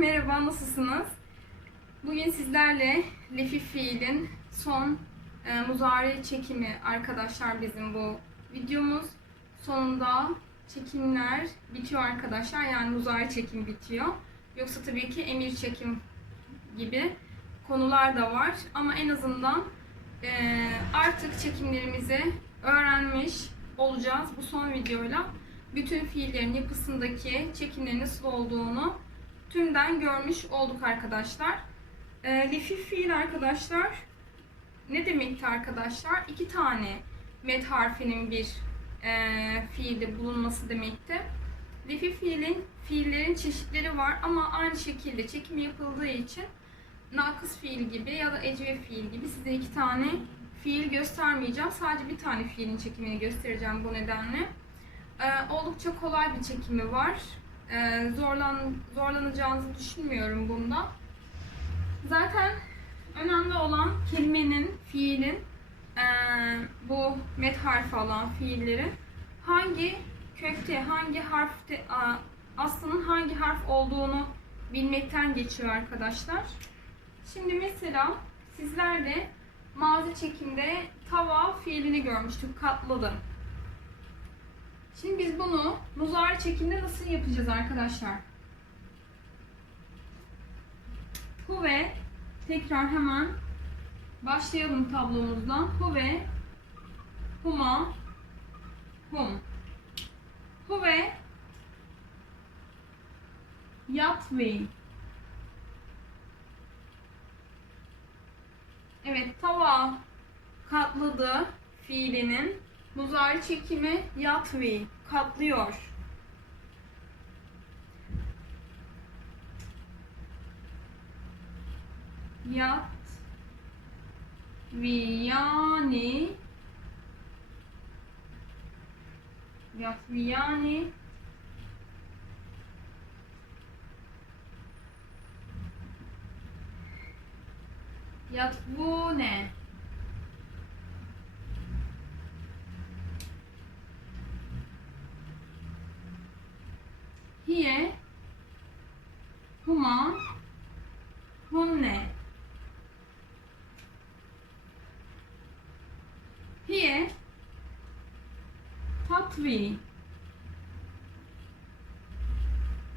merhaba, nasılsınız? Bugün sizlerle Lefif Fiil'in son e, muzari çekimi arkadaşlar bizim bu videomuz. Sonunda çekimler bitiyor arkadaşlar, yani muzari çekim bitiyor. Yoksa tabii ki emir çekim gibi konular da var. Ama en azından e, artık çekimlerimizi öğrenmiş olacağız bu son videoyla. Bütün fiillerin yapısındaki çekimlerin nasıl olduğunu tümden görmüş olduk arkadaşlar. E, lefif fiil arkadaşlar ne demekti arkadaşlar? İki tane met harfinin bir e, fiilde bulunması demekti. Lefif fiilin fiillerin çeşitleri var ama aynı şekilde çekim yapıldığı için nakıs fiil gibi ya da ecve fiil gibi size iki tane fiil göstermeyeceğim. Sadece bir tane fiilin çekimini göstereceğim bu nedenle. Ee, oldukça kolay bir çekimi var. Ee, zorlan zorlanacağınızı düşünmüyorum bunda. Zaten önemli olan kelimenin, fiilin ee, bu met harfi alan fiillerin hangi kökte, hangi harfte, aa, aslının hangi harf olduğunu bilmekten geçiyor arkadaşlar. Şimdi mesela sizler de mazi çekimde tava fiilini görmüştük, katladı. Şimdi biz bunu muzari çekimde nasıl yapacağız arkadaşlar? Huve tekrar hemen başlayalım tablomuzdan. Huve huma hum Huve yatvi Evet, tava katladı fiilinin muzari çekimi yatvi, katlıyor. Yat yani yani yatvune hiye huma hunne hiye tatvi.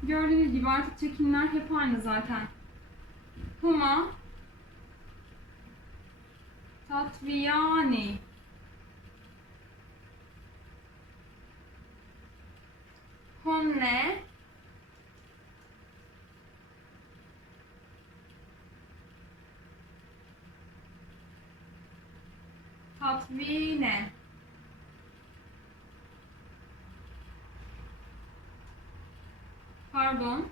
Gördüğünüz gibi artık çekimler hep aynı zaten. Huma. Tatviyani hunne tatvine pardon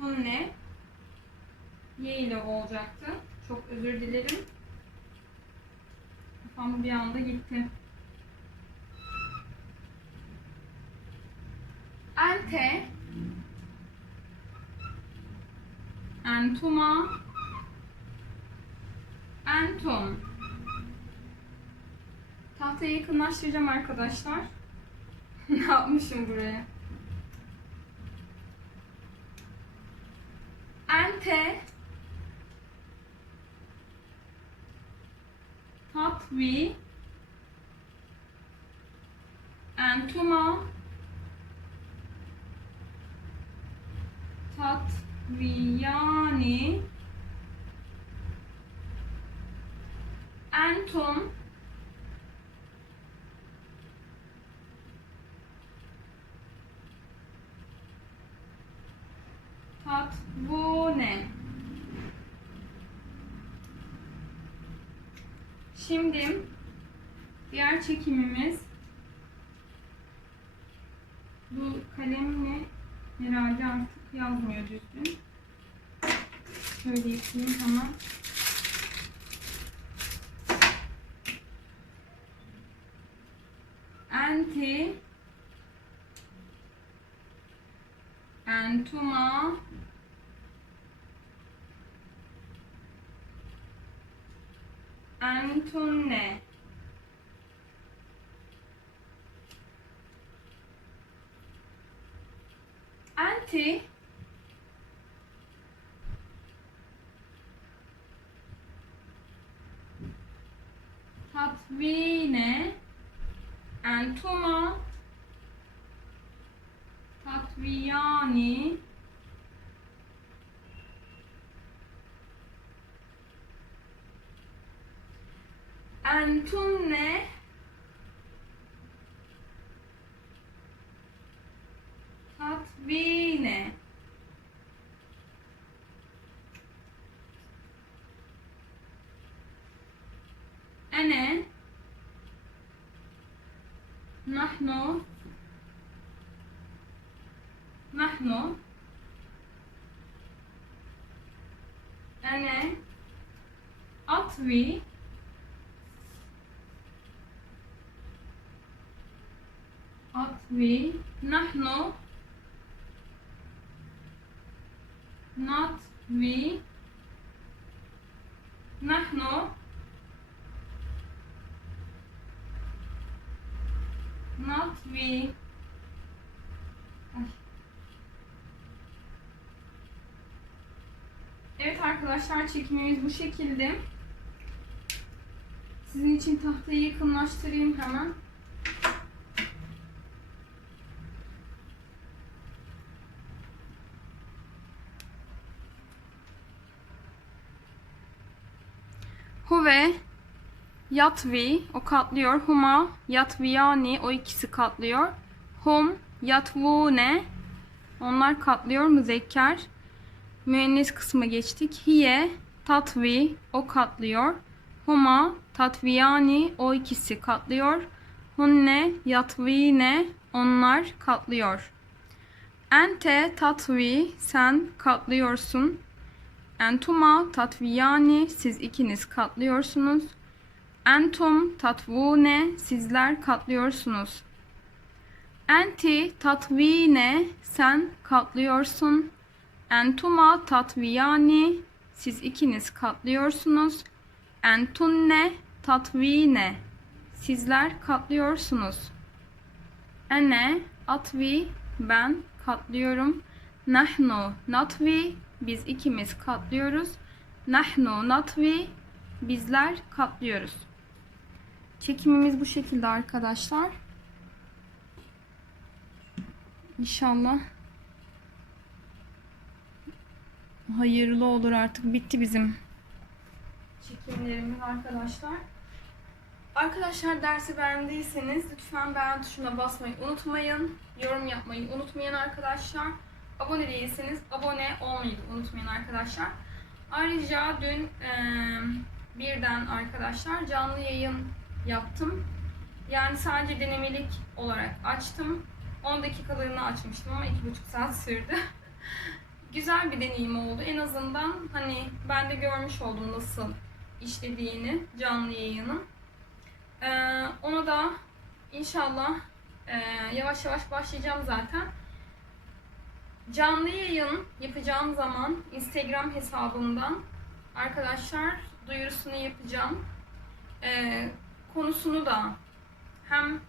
hunne y ile olacaktı. Çok özür dilerim. Kafam bir anda gitti. Ente Entuma Entum Tahtayı yakınlaştıracağım arkadaşlar. ne yapmışım buraya? Ente Tatvi. Entuma. Tatviyani Entum Tatvune Şimdi diğer çekimimiz bu kalemle herhalde artık yazmıyor düzgün. Şöyle yapayım hemen. Enti Entuma Antonne. Anti. Tatmine. Antuma. Tatviyani. Entunne tatvine أنا نحن نحن أنا أطوي ve nahnu not we nahnu not we Evet arkadaşlar çekimimiz bu şekilde. Sizin için tahtayı yakınlaştırayım hemen. Huve Yatvi o katlıyor. Huma yatviyani o ikisi katlıyor. Hum yatvune onlar katlıyor. Müzekker. Müennes kısmı geçtik. Hiye tatvi o katlıyor. Huma tatviyani o ikisi katlıyor. Hunne yatvine onlar katlıyor. Ente tatvi sen katlıyorsun. Entuma tatviyani siz ikiniz katlıyorsunuz. Entum tatvune sizler katlıyorsunuz. Enti tatvine sen katlıyorsun. Entuma tatviyani siz ikiniz katlıyorsunuz. Entunne tatvine sizler katlıyorsunuz. Ene atvi ben katlıyorum. Nahnu natvi biz ikimiz katlıyoruz. Nahnu natvi bizler katlıyoruz. Çekimimiz bu şekilde arkadaşlar. İnşallah hayırlı olur artık. Bitti bizim çekimlerimiz arkadaşlar. Arkadaşlar dersi beğendiyseniz lütfen beğen tuşuna basmayı unutmayın. Yorum yapmayı unutmayın arkadaşlar. Abone değilseniz abone olmayı unutmayın arkadaşlar. Ayrıca dün eee, birden arkadaşlar canlı yayın yaptım. Yani sadece denemelik olarak açtım. 10 dakikalığını açmıştım ama 2,5 saat sürdü. Güzel bir deneyim oldu. En azından hani ben de görmüş oldum nasıl işlediğini canlı yayının. Ee, ona da inşallah e, yavaş yavaş başlayacağım zaten. Canlı yayın yapacağım zaman Instagram hesabımdan arkadaşlar duyurusunu yapacağım. Ee, konusunu da hem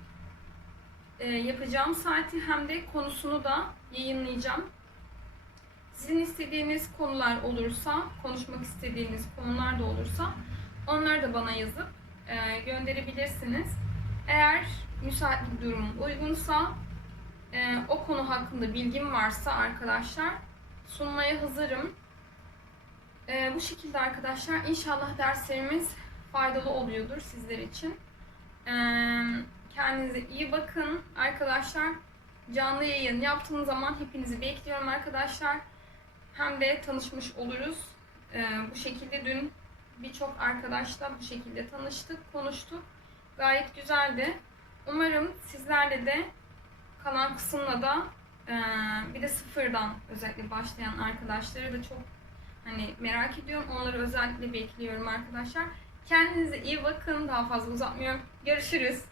e, yapacağım saati hem de konusunu da yayınlayacağım. Sizin istediğiniz konular olursa, konuşmak istediğiniz konular da olursa onları da bana yazıp e, gönderebilirsiniz. Eğer müsaitlik durumum uygunsa, e, o konu hakkında bilgim varsa arkadaşlar sunmaya hazırım. E, bu şekilde arkadaşlar inşallah derslerimiz faydalı oluyordur sizler için. E, kendinize iyi bakın arkadaşlar. Canlı yayın yaptığım zaman hepinizi bekliyorum arkadaşlar. Hem de tanışmış oluruz. E, bu şekilde dün birçok arkadaşla bu şekilde tanıştık, konuştuk. Gayet güzeldi. Umarım sizlerle de kalan kısımla da e, bir de sıfırdan özellikle başlayan arkadaşları da çok hani merak ediyorum. Onları özellikle bekliyorum arkadaşlar. Kendinize iyi bakın. Daha fazla uzatmıyorum. Görüşürüz.